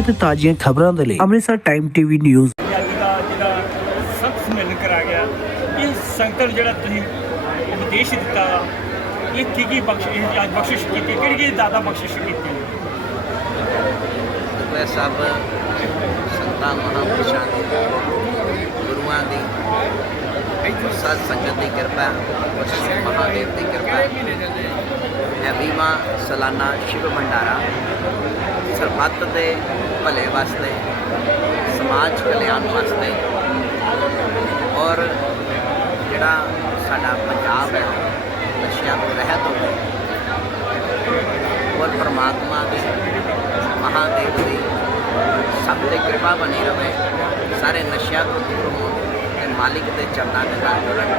ਨਵੀਆਂ ਤੇ ਤਾਜ਼ੀਆਂ ਖਬਰਾਂ ਦੇ ਲਈ ਅੰਮ੍ਰਿਤਸਰ ਟਾਈਮ ਟੀਵੀ ਨਿਊਜ਼ ਅੱਜ ਦਾ ਜਿਹੜਾ ਸਖਤ ਸਮੇਲਨ ਕਰਾ ਗਿਆ। ਇਹ ਸੰਗਤ ਨੂੰ ਜਿਹੜਾ ਤੁਸੀਂ ਉਪਦੇਸ਼ ਦਿੱਤਾ ਇਹ ਕੀ ਕੀ ਬਖਸ਼ਿਸ਼ ਅੱਜ ਬਖਸ਼ਿਸ਼ ਕੀਤੀ ਕਿਹੜੀ ਕਿਹੜੀ ਦਾਦਾ ਬਖਸ਼ਿਸ਼ ਕੀਤੀ? ਇਹ ਸਭ ਸੰਤਾਂ ਮਹਾਂਪੁਰਸ਼ਾਂ ਦੀ ਗੁਰੂਆਂ ਦੀ ਸਤ ਸੰਗਤ ਦੀ ਕਿਰਪਾ ਸ਼ਿਵ ਮਹਾਦੇਵ ਦੀ ਕਿਰਪਾ ਇਹ ਵੀਵਾਂ ਸਾਲਾਨਾ ਸ਼ਿਵ ਭੰਡਾਰਾ ਸਰਬੱਤ ਦੇ ਭਲੇ ਵਾਸਤੇ, ਸਮਾਜ ਕਲਿਆਣ ਵਾਸਤੇ। ਔਰ ਜਿਹੜਾ ਸਾਡਾ ਪੰਜਾਬ ਹੈ, ਨਸ਼ਿਆਂ ਤੋਂ ਰਹਿਤ ਹੋਵੇ ਔਰ ਪ੍ਰਮਾਤਮਾ ਦੀ ਮਹਾਦੇਵ ਦੀ ਸਭ ਤੇ ਕਿਰਪਾ ਬਣੀ ਰਵੇ, ਸਾਰੇ ਨਸ਼ਿਆਂ ਤੋਂ ਦੂਰ ਹੋਣ ਤੇ ਮਾਲਿਕ ਦੇ ਚਰਨਾਂ ਦੇ ਨਾਲ ਜੁੜਨ।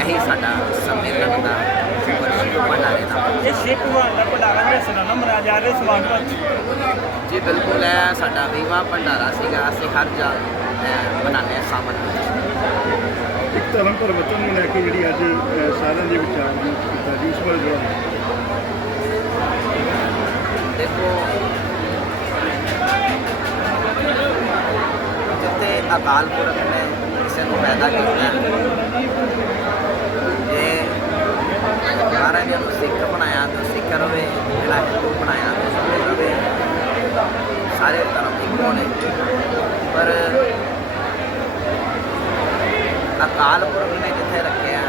ਇਹੀ ਸਾਡਾ ਸੰਮੇਲਨ ਦਾ ਦਾ ਇਹ ਸ਼ਿਵ ਭਗਵਾਨ ਦਾ ਭੰਡਾਰਾ ਜਿਹੜਾ ਸਲਾਨਾ ਮਨਾਇਆ ਜਾ ਰਿਹਾ ਸਮਾਜ ਵਿੱਚ ਜੀ ਬਿਲਕੁਲ ਹੈ ਸਾਡਾ ਵੀਵਾ ਭੰਡਾਰਾ ਸੀਗਾ। ਅਸੀਂ ਹਰ ਜਾ ਮਨਾਉਂਦੇ ਹਾਂ ਵਿੱਚ ਇੱਕ ਧਰਮ ਪਰਿਵਰਤਨ ਨੂੰ ਲੈ ਕੇ ਜਿਹੜੀ ਅੱਜ ਸਾਰਿਆਂ ਦੇ ਵਿਚਾਰ ਕੀਤਾ ਜੀ ਉਸ ਬਾਰੇ ਜਵਾਬ ਦੇਖੋ ਜਿੱਥੇ ਅਕਾਲ ਪੁਰਖ ਨੇ ਕਿਸੇ ਨੂੰ ਪੈਦਾ ਕੀਤਾ ਜੇ ਮਹਾਰਾਜ ਨੇ ਸਿੱਖ ਬਣਾਇਆ ਤਾਂ ਸਿੱਖ ਰਵੇ, ਜਿਹੜਾ ਹਿੰਦੂ ਬਣਾਇਆ ਤਾਂ ਹਿੰਦੂ ਰਵੇ। ਸਾਰੇ ਧਰਮ ਇੱਕੋ ਨੇ। ਪਰ ਅਕਾਲ ਪੁਰਖ ਨੇ ਜਿੱਥੇ ਰੱਖਿਆ,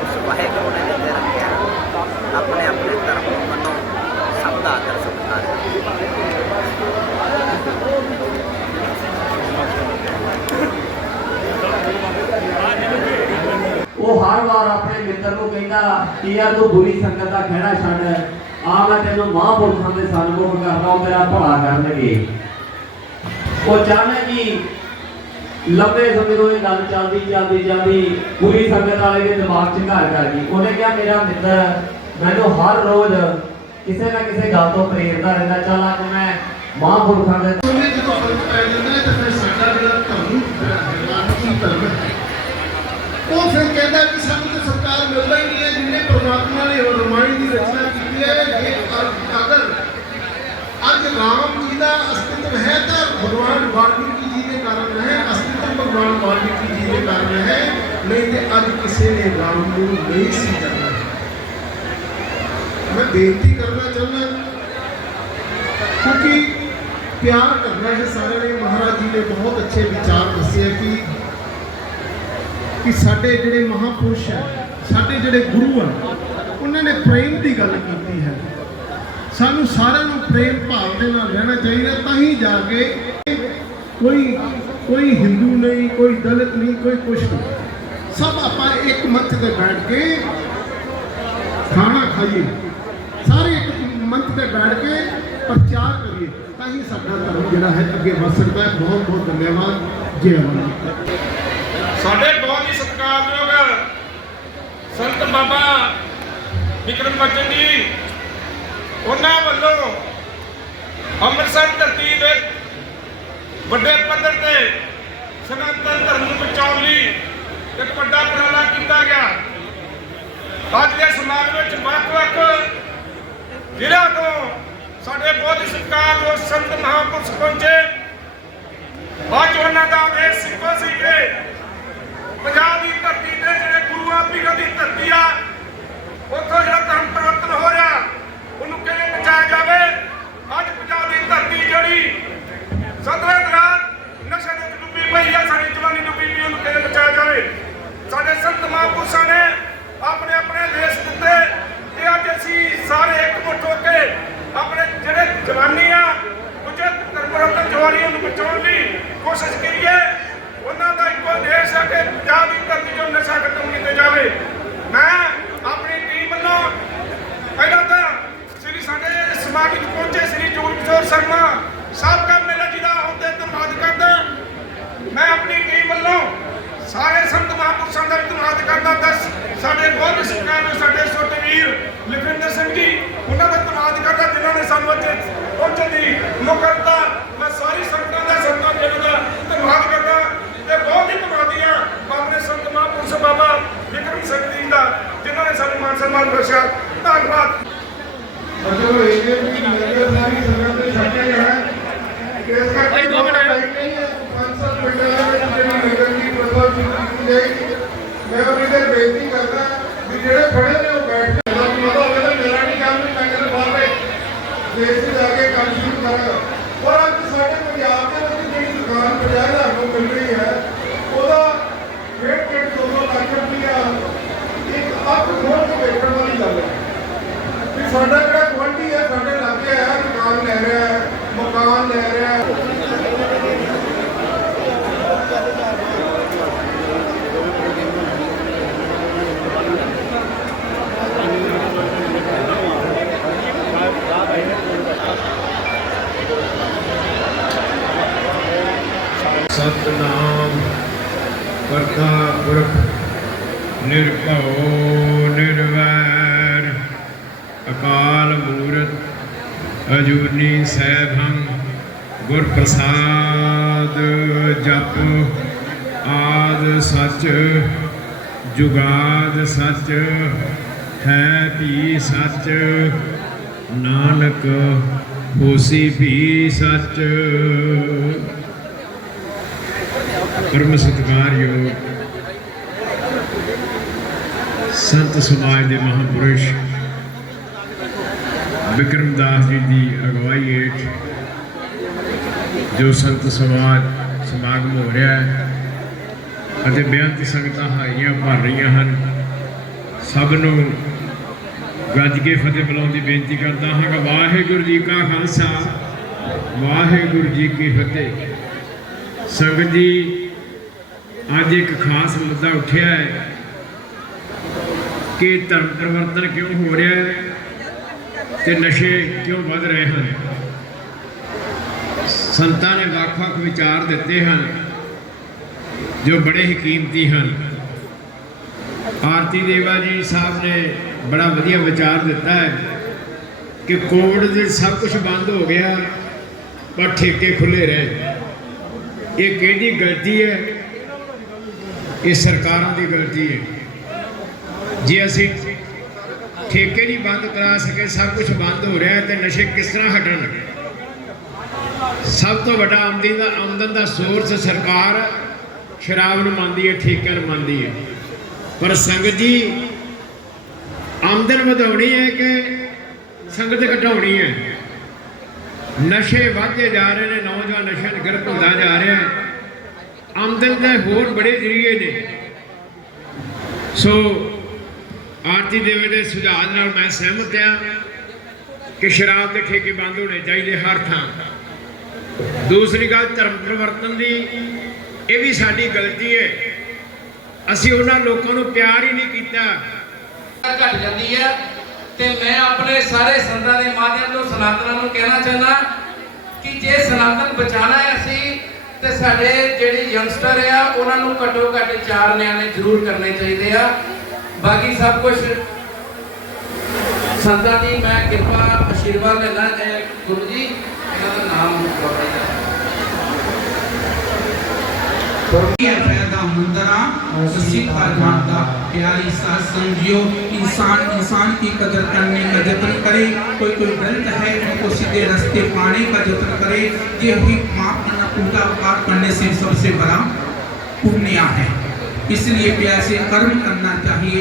ਉਸ ਵਾਹਿਗੁਰੂ ਨੇ ਜਿੱਥੇ ਰੱਖਿਆ, ਆਪਣੇ ਆਪਣੇ ਧਰਮ ਨੂੰ ਮੰਨੋ ਸਭ ਦਾ ਆਦਰ ਸਤਿਕਾਰ ਹੈ ਉਹ ਹਰ ਵਾਰ ਆਪਣੇ ਕਹਿੰਦਾ ਕਿ ਯਾਰ ਤੂੰ ਬੁਰੀ ਸੰਗਤ ਦਾ ਖਹਿੜਾ ਛੱਡ ਆ ਮੈਂ ਤੈਨੂੰ ਮਹਾਂਪੁਰਖਾਂ ਦੇ ਸਨਮੁਖ ਕਰਦਾ, ਉਹ ਤੇਰਾ ਭਲਾ ਕਰਨਗੇ। ਉਹ ਚਾਹਨਾ ਕਿ ਲੰਬੇ ਸਮੇਂ ਤੋਂ ਇਹ ਗੱਲ ਚੱਲਦੀ ਚੱਲਦੀ ਚੱਲਦੀ, ਬੁਰੀ ਸੰਗਤ ਵਾਲੇ ਦੇ ਦਿਮਾਗ 'ਚ ਘਰ ਕਰ ਗਈ। ਉਹਨੇ ਕਿਹਾ, ਮੇਰਾ ਮਿੱਤਰ, ਮੈਨੂੰ ਹਰ ਰੋਜ਼ ਕਿਸੇ ਨਾ ਕਿਸੇ ਗੱਲ ਤੋਂ ਪ੍ਰੇਰਦਾ ਰਹਿੰਦਾ। ਚੱਲ ਅੱਜ ਮੈਂ ਮਹਾਂਪੁਰਖਾਂ ਦੇ ਉਹਨੇ ਜਦੋਂ ਫ਼ਰਕ ਪੈ ਜਾਂਦਾ ਹੈ ਤਾਂ ਫਿਰ ਸਾਡਾ ਜਿਹੜਾ ਧਰਮ ਰਾਜਨੀਤੀ ਧਰਮ ਹੈ ਉਹ ਫਿਰ ਕਹਿੰਦਾ ਕਿ ਸਾਨੂੰ ਤਾਂ ਸਰਕਾਰ ਮਿਲਦਾ ਹੀ ਨਹੀਂ ਹੈ ਜਿੰਨੇ ਪ੍ਰਮਾਤਮਾ ਨੇ ਉਹ ਰਮਾਇਣ ਦੀ ਰਚਨਾ ਕੀਤੀ ਹੈ ਜੇ ਅ- ਅਗਰ ਅੱਜ ਰਾਮ ਜੀ ਦਾ ਅਸਤਿਤਵ ਹੈ ਤਾਂ ਭਗਵਾਨ ਵਾਲਮੀਕੀ ਜੀ ਦੇ ਕਾਰਨ ਹੈ ਅਸਤਿਤਵ ਭਗਵਾਨ ਵਾਲਮੀਕੀ ਜੀ ਦੇ ਕਾਰਨ ਹੈ ਨਹੀਂ ਤੇ ਅੱਜ ਕਿਸੇ ਨੇ ਰਾਮ ਨੂੰ ਨਹੀਂ ਸੀ ਕਰਨਾ ਮੈਂ ਬੇਨਤੀ ਕਰਨਾ ਚਾਹੁੰਦਾ ਕਿਉਂਕਿ ਪਿਆਰ ਕਰਨਾ ਹੈ ਸਾਰਿਆਂ ਨੇ ਮਹਾਰਾਜ ਜੀ ਨੇ ਬਹੁਤ ਅੱਛੇ ਵਿਚਾਰ ਦੱਸੇ ਕਿ ਕਿ ਸਾਡੇ ਜਿਹੜੇ ਮਹਾਪੁਰਸ਼ ਹੈ ਸਾਡੇ ਜਿਹੜੇ ਗੁਰੂ ਹਨ ਉਹਨਾਂ ਨੇ ਪ੍ਰੇਮ ਦੀ ਗੱਲ ਕੀਤੀ ਹੈ ਸਾਨੂੰ ਸਾਰਿਆਂ ਨੂੰ ਪ੍ਰੇਮ ਭਾਵ ਦੇ ਨਾਲ ਰਹਿਣਾ ਚਾਹੀਦਾ ਤਾਂ ਹੀ ਜਾ ਕੇ ਕੋਈ ਕੋਈ ਹਿੰਦੂ ਨਹੀਂ, ਕੋਈ ਦਲਿਤ ਨਹੀਂ, ਕੋਈ ਕੁਛ ਨਹੀਂ। ਸਭ ਆਪਾਂ ਇੱਕ ਮੰਚ ਤੇ ਬੈਠ ਕੇ ਖਾਣਾ ਖਾਈਏ। ਸਾਰੇ ਇੱਕ ਮੰਚ ਤੇ ਬੈਠ ਕੇ ਪ੍ਰਚਾਰ ਕਰੀਏ। ਤਾਂ ਹੀ ਸਾਡਾ ਧਰਮ ਜਿਹੜਾ ਹੈ ਅੱਗੇ ਵਧ ਸਕਦਾ ਹੈ। ਬਹੁਤ ਬਹੁਤ ਧੰਨਵਾਦ। ਜੈ ਵਾਹਿਗੁਰੂ ਸਾਡੇ ਬਹੁਤ ਹੀ ਸਤਿਕਾਰਯੋਗ ਸੰਤ ਬਾਬਾ ਵਿਕਰਮ ਬਚਨ ਜੀ, ਉਹਨਾਂ ਵੱਲੋਂ ਅੰਮ੍ਰਿਤਸਰ ਧਰਤੀ ਦੇ ਵੱਡੇ ਪੱਧਰ ਤੇ ਸਨਾਤਨ ਧਰਮ ਨੂੰ ਬਚਾਉਣ ਲਈ ਇੱਕ ਵੱਡਾ ਉਪਰਾਲਾ ਕੀਤਾ ਗਿਆ। ਅੱਜ ਦੇ ਸਮਾਜ ਵਿੱਚ ਵੱਖ-ਵੱਖ ਜ਼ਿਲ੍ਹਿਆਂ ਤੋਂ ਸਾਡੇ ਬਹੁਤ ਹੀ ਸਤਿਕਾਰਯੋਗ ਸੰਤ ਮਹਾਂਪੁਰਸ਼ ਪਹੁੰਚੇ ਅੱਜ ਉਹਨਾਂ ਦਾ ਆਦੇਸ਼ ਸਿੱਖੋ ਸੀ ਕਿ ਪੰਜਾਬ ਦੀ ਧਰਤੀ ਤੇ ਜਿਹੜੇ ਗੁਰੂਆਂ ਪੀਰਾਂ ਦੀ ਧਰਤੀ ਆ ਉੱਥੋਂ ਜਿਹੜਾ ਧਰਮ ਪਰਿਵਰਤਨ ਹੋ ਰਿਹਾ ਉਹਨੂੰ ਕਿਵੇਂ ਬਚਾਇਆ ਜਾਵੇ ਅੱਜ ਪੰਜਾਬ ਦੀ ਧਰਤੀ ਜਿਹੜੀ ਸਤਰੇ ਦਰਾਤ ਨਸ਼ੇ ਦੇ ਵਿੱਚ ਡੁੱਬੀ ਪਈ ਆ ਸਾਡੀ ਜਵਾਨੀ ਡੁੱਬੀ ਪਈ ਉਹਨੂੰ ਕਿਵੇਂ ਬਚਾਇਆ ਜਾਵੇ ਸਾਡੇ ਸੰਤ ਮਹਾਂਪੁਰਸ਼ਾਂ ਨੇ ਆਪਣੇ ਆਪਣੇ ਦੇਸ਼ ਦਿੱਤੇ ਤੇ ਅੱਜ ਅਸੀਂ ਸਾਰੇ ਇਕਮੁੱਠ ਹੋ ਕੇ ਆਪਣੇ ਜਿਹੜੇ ਜਵਾਨੀ ਆ ਉਚਿਤ ਧਰਮ ਪਰਿਵਰਤਨ ਨੂੰ ਬਚਾਉਣ ਲਈ ਕੋਸ਼ਿਸ਼ ਕਰੀਏ। ਉਹਨਾਂ ਦਾ ਇੱਕੋ ਦੇਸ਼ ਹੈ ਕਿ ਪੰਜਾਬ ਦੀ ਧਰਤੀ ਤੋਂ ਨਸ਼ਾ ਖਤਮ ਕੀਤਾ ਜਾਵੇ। ਮੈਂ ਆਪਣੀ ਟੀਮ ਵੱਲੋਂ ਪਹਿਲਾਂ ਤਾਂ ਸ੍ਰੀ ਸਾਡੇ ਸਮਾਜ ਵਿੱਚ ਪਹੁੰਚੇ ਸ੍ਰੀ ਜੋਤ ਕਿਸ਼ੋਰ ਸ਼ਰਮਾ ਸਾਬਕਾ ਮੇਲਾ ਜੀ ਦਾ ਹੁੰਦੇ ਧੰਨਵਾਦ ਕਰਦਾ। ਮੈਂ ਆਪਣੀ ਟੀਮ ਵੱਲੋਂ ਸਾਰੇ ਸੰਤ ਮਹਾਂਪੁਰਸ਼ਾਂ ਦਾ ਵੀ ਧੰਨਵਾਦ ਕਰਦਾ। ਦਸ ਸਾਡੇ ਬਹੁਤ ਸਤਿਕਾਰਯੋਗ ਸਾਡੇ ਛੋਟੇ ਵੀਰ ਲਖਵਿੰਦਰ ਸਿੰਘ ਜੀ, ਉਹਨਾਂ ਦਾ ਧੰਨਵਾਦ ਕਰਦਾ ਜਿਨ੍ਹਾਂ ਨੇ ਸਾਨੂੰ ਇੱਥੇ ਪਹੁੰਚਣ ਦੀ ਮੁਕਰਤਾ Yeah. ਕਰਤਾ ਪੁਰਖ, ਨਿਰਭਉ, ਨਿਰਵੈਰ। ਅਕਾਲ ਮੂਰਤ ਅਜੂਨੀ ਸੈਭੰ ਗੁਰ ਪ੍ਰਸਾਦ ਜਪ। ਆਦ ਸੱਚ, ਜੁਗਾਦ ਸੱਚ, ਹੈ ਵੀ ਸੱਚ। ਨਾਨਕ ਹੋਸੀ ਵੀ ਸੱਚ। ਪਰਮ ਸਤਿਕਾਰਯੋਗ ਸੰਤ ਸਮਾਜ ਦੇ ਮਹਾਪੁਰਸ਼ ਵਿਕਰਮਦਾਸ ਜੀ ਦੀ ਅਗਵਾਈ ਹੇਠ ਜੋ ਸੰਤ ਸਮਾਜ ਸਮਾਗਮ ਹੋ ਰਿਹਾ ਹੈ ਅਤੇ ਬੇਅੰਤ ਸੰਗਤਾਂ ਹਾਈਆਂ ਭਰ ਰਹੀਆਂ ਹਨ, ਸਭ ਨੂੰ ਗੱਜ ਕੇ ਫਤਿਹ ਬੁਲਾਉਣ ਦੀ ਬੇਨਤੀ ਕਰਦਾ ਹਾਂ ਕਿ ਵਾਹਿਗੁਰੂ ਜੀ ਕਾ ਖਾਲਸਾ, ਵਾਹਿਗੁਰੂ ਜੀ ਕੀ ਫਤਿਹ। ਸੰਗਤ ਜੀ ਅੱਜ ਇੱਕ ਖਾਸ ਮੁੱਦਾ ਉੱਠਿਆ ਹੈ ਕਿ ਧਰਮ ਪਰਿਵਰਤਨ ਕਿਉਂ ਹੋ ਰਿਹਾ ਹੈ ਤੇ ਨਸ਼ੇ ਕਿਉਂ ਵੱਧ ਰਹੇ ਹਨ? ਸੰਤਾਂ ਨੇ ਵੱਖ-ਵੱਖ ਵਿਚਾਰ ਦਿੱਤੇ ਹਨ ਜੋ ਬੜੇ ਹੀ ਕੀਮਤੀ ਹਨ। ਆਰਤੀ ਦੇਵਾ ਜੀ ਸਾਹਿਬ ਨੇ ਬੜਾ ਵਧੀਆ ਵਿਚਾਰ ਦਿੱਤਾ ਹੈ ਕਿ ਕੋਵਿਡ ਦੇ ਸਭ ਕੁਝ ਬੰਦ ਹੋ ਗਿਆ, ਪਰ ਠੇਕੇ ਖੁੱਲੇ ਰਹੇ। ਇਹ ਕਿਹੜੀ ਗਲਤੀ ਹੈ? ਇਹ ਸਰਕਾਰਾਂ ਦੀ ਗਲਤੀ ਹੈ। ਜੇ ਅਸੀਂ ਠੇਕੇ ਨਹੀਂ ਬੰਦ ਕਰਾ ਸਕੇ, ਸਭ ਕੁਝ ਬੰਦ ਹੋ ਰਿਹਾ ਹੈ ਤੇ ਨਸ਼ੇ ਕਿਸ ਤਰ੍ਹਾਂ ਹਟਣ ਸਭ ਤੋਂ ਵੱਡਾ ਆਮਦਨ ਦਾ ਆਮਦਨ ਦਾ ਸੋਰਸ ਸਰਕਾਰ ਸ਼ਰਾਬ ਨੂੰ ਮੰਨਦੀ ਹੈ, ਠੇਕਿਆਂ ਨੂੰ ਮੰਨਦੀ ਹੈ। ਪਰ ਸੰਗਤ ਜੀ, ਆਮਦਨ ਵਧਾਉਣੀ ਹੈ ਕਿ ਸੰਗਤ ਘਟਾਉਣੀ ਹੈ? ਨਸ਼ੇ ਵਧਦੇ ਜਾ ਰਹੇ ਨੇ, ਨੌਜਵਾਨ ਨਸ਼ੇ ਨੂੰ ਗਰਕ ਹੁੰਦਾ ਜਾ ਰਿਹਾ ਹੈ। ਆਮਦਨ ਦੇ ਹੋਰ ਬੜੇ ਜ਼ਰੀਏ ਨੇ। ਸੋ ਆਰਤੀ ਦੇਵੇ ਦੇ ਸੁਝਾਅ ਨਾਲ ਮੈਂ ਸਹਿਮਤ ਹਾਂ ਕਿ ਸ਼ਰਾਬ ਦੇ ਠੇਕੇ ਬੰਦ ਹੋਣੇ ਚਾਹੀਦੇ ਹਰ ਥਾਂ। ਦੂਸਰੀ ਗੱਲ, ਧਰਮ ਪਰਿਵਰਤਨ ਦੀ ਇਹ ਵੀ ਸਾਡੀ ਗਲਤੀ ਹੈ। ਅਸੀਂ ਉਹਨਾਂ ਲੋਕਾਂ ਨੂੰ ਪਿਆਰ ਹੀ ਨਹੀਂ ਕੀਤਾ। ਘਟ ਜਾਂਦੀ ਹੈ ਤੇ ਮੈਂ ਆਪਣੇ ਸਾਰੇ ਸੰਤਾਂ ਦੇ ਮਾਧਿਅਮ ਤੋਂ ਸਨਾਤਨਾਂ ਨੂੰ ਕਹਿਣਾ ਚਾਹੁੰਦਾ ਕਿ ਜੇ ਸਨਾਤਨ ਬਚਾਣਾ ਹੈ ਅਸੀਂ ਤੇ ਸਾਡੇ ਜਿਹੜੇ ਯੰਗਸਟਰ ਆ ਉਹਨਾਂ ਨੂੰ ਘੱਟੋ ਘੱਟ ਚਾਰ ਨਿਆਣੇ ਜ਼ਰੂਰ ਕਰਨੇ ਚਾਹੀਦੇ ਆ ਬਾਕੀ ਸਭ ਕੁਝ ਸੰਤਾਂ ਦੀ ਮੈਂ ਕਿਰਪਾ ਆਸ਼ੀਰਵਾਦ ਲੈਣਾ ਹੈ ਗੁਰੂ ਜੀ ਇਹਨਾਂ ਦਾ ਨਾਮ ਬਾਬਾ ये पैदा मुंदरा ससी परमात्मा प्यारी सात संगियो इंसान इंसान की कदर करने का जतन करे कोई कोई ग्रंथ है उनको सीधे रास्ते पाने का जतन करे ये हुई माफ पूजा पाठ करने से सबसे बड़ा पुण्य है। इसलिए प्यासे कर्म करना चाहिए।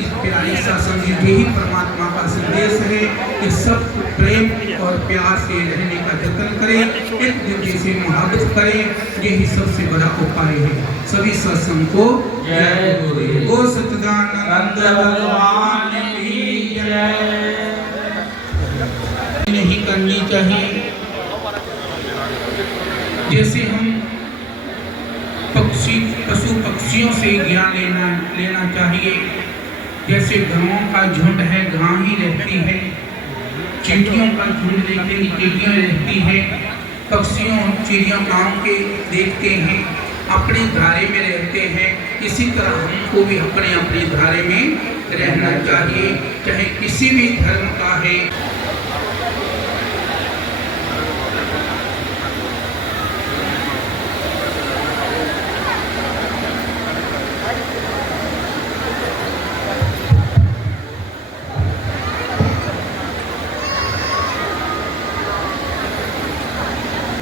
इस प्यारी सत्संग यही परमात्मा का संदेश है कि सब प्रेम और प्यार से रहने का जतन करें, एक दूसरे से मोहब्बत करें। यही सबसे बड़ा उपाय है। सभी सत्संग को जय गुरु। ओ भगवान नहीं करनी चाहिए। जैसे हम पक्षी, पशु पक्षियों से ज्ञान लेना लेना चाहिए। जैसे गाँवों का झुंड है गां ही रहती है। चींटियों का झुंड ही चींटियाँ रहती है। पक्षियों, चिड़ियों गाँव के देखते हैं, अपने धारे में रहते हैं। इसी तरह हमको भी अपने अपने धारे में रहना चाहिए, चाहे किसी भी धर्म का है।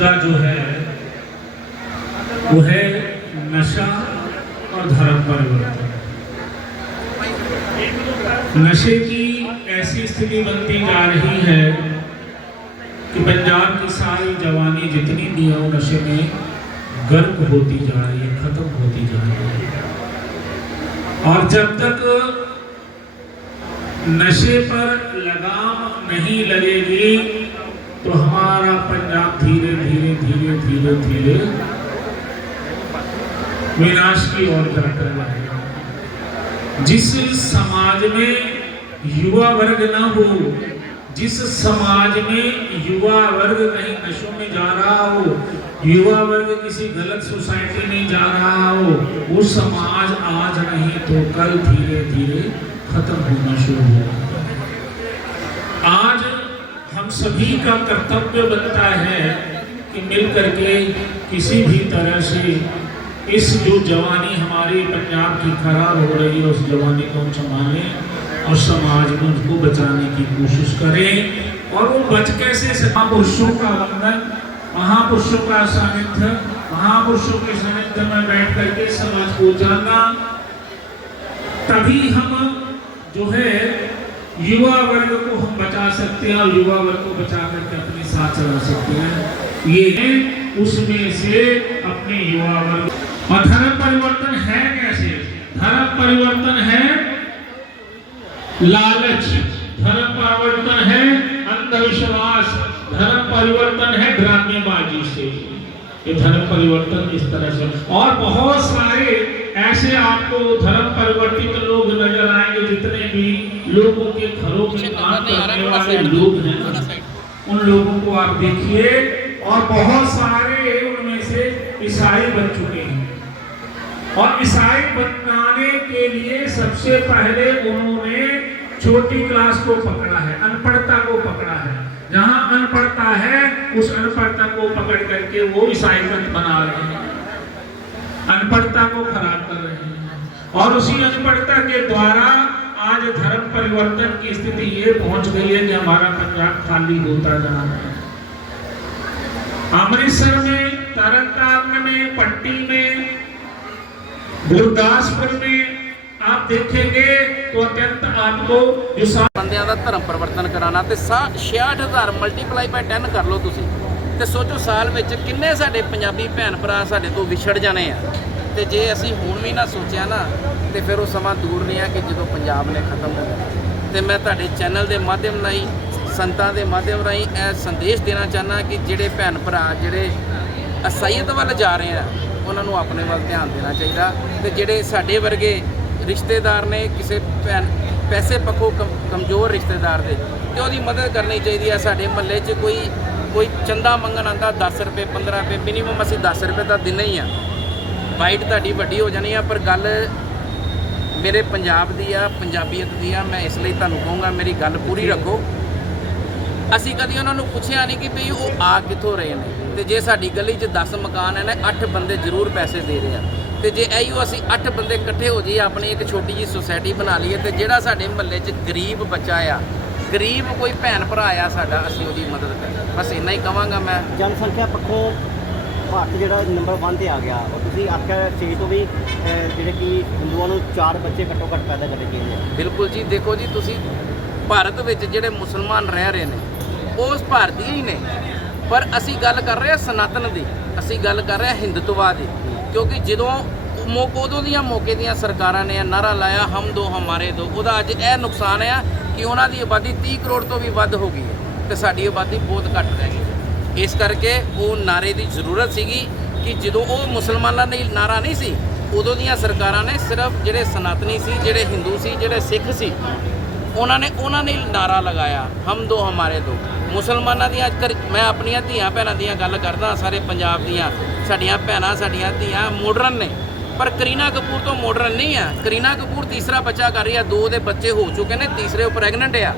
का जो है, वो है नशा और धर्म परिवर्तन। नशे की ऐसी स्थिति बनती जा रही है कि पंजाब की सारी जवानी जितनी भी है, वो नशे में गर्क होती जा रही है, खत्म होती जा रही है। और जब तक नशे पर लगाम नहीं लगेगी तो हमारा पंजाब धीरे धीरे धीरे धीरे धीरे विनाश की ओर तरफ़ जाएगा जिस समाज में युवा वर्ग ना हो, जिस समाज में युवा वर्ग कहीं नशों में जा रहा हो, युवा वर्ग किसी गलत सोसाइटी में जा रहा हो, वो समाज आज नहीं तो कल धीरे धीरे खत्म होना शुरू होगा। सभी का कर्तव्य बनता है कि मिल करके किसी भी तरह से इस जो जवानी हमारी पंजाब की खराब हो रही है, उस जवानी को हम संभालें और समाज में उसको बचाने की कोशिश करें। और वो बच कैसे महापुरुषों का वंदन महापुरुषों का सानिध्य, महापुरुषों के सानिध्य में बैठ करके समाज को जानना तभी हम जो है युवा वर्ग को हम बचा सकते हैं और युवा वर्ग को बचा करके अपने साथ चला सकते हैं। ये है, उसमें से अपने युवा वर्ग और धर्म परिवर्तन है कैसे? धर्म परिवर्तन है लालच। धर्म परिवर्तन है अंधविश्वास। धर्म परिवर्तन है ग्राम्यबाजी से। ये धर्म परिवर्तन इस तरह से। और बहुत सारे ऐसे आपको धर्म परिवर्तित लोग नज़र आएँगे जितने भी लोगों के घरों में काम करने वाले लोग हैं। उन लोगों को आप देखिए और बहुत सारे उनमें से ईसाई बन चुके हैं। और ईसाई बनाने के लिए सबसे पहले उन्होंने छोटी क्लास को पकड़ा है अनपढ़ता को पकड़ा है। जहाँ अनपढ़ता है उस अनपढ़ता को पकड़ करके वो ईसाई बना रहे हैं। अनपढ़ता को खराब कर रहे हैं। और उसी अनपढ़ता के द्वारा आज धर्म परिवर्तन की स्थिति ये पहुँच गई है कि हमारा पंजाब खाली होता जा रहा है। अमृतसर में तरन में, पट्टी में, गुरदासपुर में आप देखेंगे तो अत्यंत आपको जो बंद धर्म परिवर्तन कराना छियाठ हज़ार मल्टीप्लाई बाय टेन कर लो तुम ਤੇ ਸੋਚੋ ਸਾਲ ਵਿੱਚ ਕਿੰਨੇ ਸਾਡੇ ਪੰਜਾਬੀ ਭੈਣ ਭਰਾ ਸਾਡੇ ਤੋਂ ਵਿਛੜ ਜਾਣੇ ਆ। ਤੇ ਜੇ ਅਸੀਂ ਹੁਣ ਵੀ ਨਾ ਸੋਚਿਆ ਨਾ, ਤੇ ਫਿਰ ਉਹ ਸਮਾਂ ਦੂਰ ਨਹੀਂ ਆ ਕਿ ਜਦੋਂ ਪੰਜਾਬ ਨੇ ਖਤਮ ਹੋ ਜਾਣਾ। ਤੇ ਮੈਂ ਤੁਹਾਡੇ ਚੈਨਲ ਦੇ ਮਾਧਿਅਮ ਰਾਹੀਂ ਸੰਤਾਂ ਦੇ ਮਾਧਿਅਮ ਰਾਹੀਂ ਇਹ ਸੰਦੇਸ਼ ਦੇਣਾ ਚਾਹਨਾ ਕਿ ਜਿਹੜੇ ਭੈਣ ਭਰਾ, ਜਿਹੜੇ ਅਸਾਈਅਤ ਵੱਲ ਜਾ ਰਹੇ ਆ, ਉਹਨਾਂ ਨੂੰ ਆਪਣੇ ਵੱਲ ਧਿਆਨ ਦੇਣਾ ਚਾਹੀਦਾ। ਤੇ ਜਿਹੜੇ ਸਾਡੇ ਵਰਗੇ ਰਿਸ਼ਤੇਦਾਰ ਨੇ, ਕਿਸੇ ਭੈਣ, ਪੈਸੇ ਪੱਖੋਂ ਕਮ- ਕਮਜ਼ੋਰ ਰਿਸ਼ਤੇਦਾਰ ਦੇ, ਤੇ ਉਹਦੀ ਮਦਦ ਕਰਨੀ ਚਾਹੀਦੀ ਹੈ ਸਾਡੇ ਮਹੱਲੇ 'ਚ ਕੋਈ ਕੋਈ ਚੰਦਾ ਮੰਗਣ ਆਂਦਾ 10 ਰੁਪਏ 15 ਰੁਪਏ ਮਿਨੀਮਮ ਅਸੀਂ 10 ਰੁਪਏ ਤਾਂ ਦਿੰਨੇ ਹੀ ਆ। ਬਾਈਟ ਤੁਹਾਡੀ ਵੱਡੀ ਹੋ ਜਾਣੀ ਆ ਪਰ ਗੱਲ ਮੇਰੇ ਪੰਜਾਬ ਦੀ ਆ ਪੰਜਾਬੀਅਤ ਦੀ ਆ ਮੈਂ ਇਸ ਲਈ ਤੁਹਾਨੂੰ ਕਹੂੰਗਾ ਮੇਰੀ ਗੱਲ ਪੂਰੀ ਰੱਖੋ। ਅਸੀਂ ਕਦੀ ਉਹਨਾਂ ਨੂੰ ਪੁੱਛਿਆ ਨਹੀਂ ਕਿ ਵੀ ਉਹ ਆ ਕਿੱਥੋਂ ਰਹੇ ਨੇ। ਤੇ ਜੇ ਸਾਡੀ ਗਲੀ 'ਚ 10 ਮਕਾਨ ਹੈ ਨਾ 8 ਬੰਦੇ ਜ਼ਰੂਰ ਪੈਸੇ ਦੇ ਰਹੇ ਆ। ਤੇ ਜੇ ਐਈਓ ਅਸੀਂ 8 ਬੰਦੇ ਇਕੱਠੇ ਹੋ ਜਾਈਏ ਆਪਣੀ ਇੱਕ ਛੋਟੀ ਜੀ ਸੁਸਾਇਟੀ ਬਣਾ ਲਈਏ ਤੇ ਜਿਹੜਾ ਸਾਡੇ ਮਹੱਲੇ 'ਚ ਗਰੀਬ ਬੱਚਾ ਆ ਗਰੀਬ ਕੋਈ ਭੈਣ ਭਰਾ ਆ ਸਾਡਾ ਅਸੀਂ ਉਹਦੀ ਮਦਦ ਕਰੀਏ। ਬਸ ਇੰਨਾ ਹੀ ਕਵਾਂਗਾ ਮੈਂ। ਜਨਸੰਖਿਆ ਪੱਖੋਂ ਭਾਰਤ ਜਿਹੜਾ ਨੰਬਰ 1 ਤੇ ਆ ਗਿਆ। ਉਹ ਤੁਸੀਂ ਆਖਿਆ ਸਟੇਟ ਤੋਂ ਵੀ ਅਹ, ਜਿਹੜੇ ਕਿ ਹਿੰਦੂਆਂ ਨੂੰ ਚਾਰ ਬੱਚੇ ਘੱਟੋ ਘੱਟ ਪੈਦਾ ਕਰਨੇ ਚਾਹੀਦੇ ਆ ਬਿਲਕੁਲ ਜੀ ਦੇਖੋ ਜੀ ਤੁਸੀਂ ਭਾਰਤ ਵਿੱਚ ਜਿਹੜੇ ਮੁਸਲਮਾਨ ਰਹਿ ਰਹੇ ਨੇ ਉਹ ਉਸ ਭਾਰਤੀ ਹੀ ਨੇ। ਪਰ ਅਸੀਂ ਗੱਲ ਕਰ ਰਹੇ ਹਾਂ ਸਨਾਤਨ ਦੀ ਅਸੀਂ ਗੱਲ ਕਰ ਰਹੇ ਹਾਂ ਹਿੰਦੂਤਵਾ ਦੀ। ਕਿਉਂਕਿ ਜਦੋਂ ਮੌ- ਉਦੋਂ ਦੀਆਂ ਮੌਕੇ ਦੀਆਂ ਸਰਕਾਰਾਂ ਨੇ ਇਹ ਨਾਰਾ ਲਾਇਆ, ਹਮ ਦੋ ਹਮਾਰੇ ਦੋ। ਉਹਦਾ ਅੱਜ ਇਹ ਨੁਕਸਾਨ ਆ ਕਿ ਉਹਨਾਂ ਦੀ ਆਬਾਦੀ 30 ਕਰੋੜ ਤੋਂ ਵੀ ਵੱਧ ਹੋ ਗਈ ਹੈ ਤੇ ਸਾਡੀ ਆਬਾਦੀ ਬਹੁਤ ਘੱਟ ਰਹਿ ਗਈ ਹੈ। ਇਸ ਕਰਕੇ ਉਹ ਨਾਰੇ ਦੀ ਜ਼ਰੂਰਤ ਸੀਗੀ ਕਿ ਜਦੋਂ ਉਹ ਮੁਸਲਮਾਨਾਂ ਲਈ ਨਾਰਾ ਨਹੀਂ ਸੀ, ਉਦੋਂ ਦੀਆਂ ਸਰਕਾਰਾਂ ਨੇ ਸਿਰਫ ਜਿਹੜੇ ਸਨਾਤਨੀ ਸੀ, ਜਿਹੜੇ ਹਿੰਦੂ ਸੀ, ਜਿਹੜੇ ਸਿੱਖ ਸੀ, ਉਹਨਾਂ ਨੇ ਉਹਨਾਂ ਨੇ ਨਾਰਾ ਲਗਾਇਆ, ਹਮ ਦੋ ਹਮਾਰੇ ਦੋ। ਮੁਸਲਮਾਨਾਂ ਦੀਆਂ ਅੱਜ ਮੈਂ ਆਪਣੀਆਂ ਧੀਆਂ ਭੈਣਾਂ ਦੀਆਂ ਗੱਲ ਕਰਦਾ, ਸਾਰੇ ਪੰਜਾਬ ਦੀਆਂ ਸਾਡੀਆਂ ਭੈਣਾਂ, ਸਾਡੀਆਂ ਧੀਆਂ ਮਾਡਰਨ ਨੇ। ਪਰ ਕਰੀਨਾ ਕਪੂਰ ਤੋਂ ਮਾਡਰਨ ਨਹੀਂ ਆ। ਕਰੀਨਾ ਕਪੂਰ ਤੀਸਰਾ ਬੱਚਾ ਕਰ ਰਹੀ ਆ ਦੋ ਦੇ ਬੱਚੇ ਹੋ ਚੁੱਕੇ ਨੇ, ਤੀਸਰੇ ਉਹ ਪ੍ਰੈਗਨੈਂਟ ਆ।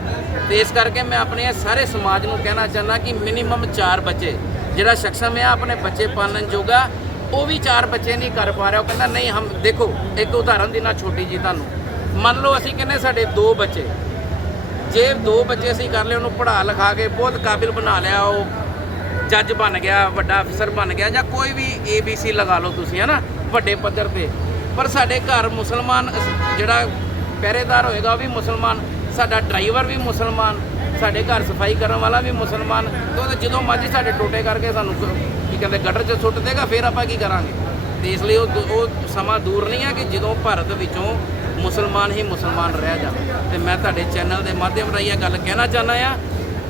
ਤੇ ਇਸ ਕਰਕੇ ਮੈਂ ਆਪਣੇ ਸਾਰੇ ਸਮਾਜ ਨੂੰ ਕਹਿਣਾ ਚਾਹੁੰਦਾ ਕਿ ਮਿਨੀਮਮ 4 ਬੱਚੇ। ਜਿਹੜਾ ਸ਼ਖਸਮ ਆ, ਆਪਣੇ ਬੱਚੇ ਪਾਲਣ ਜੋਗਾ, ਉਹ ਵੀ ਚਾਰ ਬੱਚੇ ਨਹੀਂ ਕਰ ਪਾ ਰਿਹਾ। ਉਹ ਕਹਿੰਦਾ, ਨਹੀਂ, ਹਮ, ਦੇਖੋ, ਇੱਕ ਉਦਾਹਰਨ ਦੇਣਾ ਛੋਟੀ ਜੀ ਤੁਹਾਨੂੰ। ਮੰਨ ਲਓ ਅਸੀਂ ਕਹਿੰਦੇ ਸਾਡੇ ਦੋ ਬੱਚੇ। ਜੇ ਦੋ ਬੱਚੇ ਅਸੀਂ ਕਰ ਲਏ, ਉਹਨੂੰ ਪੜ੍ਹਾ ਲਿਖਾ ਕੇ ਬਹੁਤ ਕਾਬਿਲ ਬਣਾ ਲਿਆ, ਉਹ ਜੱਜ ਬਣ ਗਿਆ, ਵੱਡਾ ਅਫਸਰ ਬਣ ਗਿਆ ਜਾਂ ਕੋਈ ਵੀ ABC ਲਗਾ ਲਓ ਤੁਸੀਂ, ਹਨਾ? ਵੱਡੇ ਪੱਧਰ ਤੇ। ਪਰ ਸਾਡੇ ਘਰ ਮੁਸਲਮਾਨ, ਜਿਹੜਾ ਪਹਿਰੇਦਾਰ ਹੋਏਗਾ ਉਹ ਵੀ ਮੁਸਲਮਾਨ, ਸਾਡਾ ਡਰਾਈਵਰ ਵੀ ਮੁਸਲਮਾਨ, ਸਾਡੇ ਘਰ ਸਫ਼ਾਈ ਕਰਨ ਵਾਲਾ ਵੀ ਮੁਸਲਮਾਨ। ਤੇ ਜਦੋਂ ਮਰਜ਼ੀ ਸਾਡੇ ਟੋਟੇ ਕਰਕੇ ਸਾਨੂੰ ਕੀ ਕਹਿੰਦੇ, ਗਟਰ 'ਚ ਸੁੱਟ ਦੇਗਾ, ਫਿਰ ਆਪਾਂ ਕੀ ਕਰਾਂਗੇ? ਤੇ ਇਸ ਲਈ ਉਹ ਦ- ਉਹ ਸਮਾਂ ਦੂਰ ਨਹੀਂ ਹੈ ਕਿ ਜਦੋਂ ਭਾਰਤ ਵਿੱਚੋਂ ਮੁਸਲਮਾਨ ਹੀ ਮੁਸਲਮਾਨ ਰਹਿ ਜਾਵੇ ਤੇ ਮੈਂ ਤੁਹਾਡੇ ਚੈਨਲ ਦੇ ਮਾਧਿਅਮ ਰਾਹੀਂ ਇਹ ਗੱਲ ਕਹਿਣਾ ਚਾਹੁੰਦਾ ਆ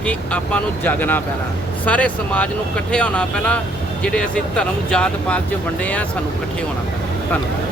ਕਿ ਆਪਾਂ ਨੂੰ ਜਾਗਣਾ ਪੈਣਾ। ਸਾਰੇ ਸਮਾਜ ਨੂੰ ਇਕੱਠੇ ਹੋਣਾ ਪੈਣਾ। ਜਿਹੜੇ ਅਸੀਂ ਧਰਮ ਜਾਤ ਪਾਤ 'ਚ ਵੰਡੇ ਆ ਸਾਨੂੰ ਇਕੱਠੇ ਹੋਣਾ ਪੈਣਾ ਧੰਨਵਾਦ।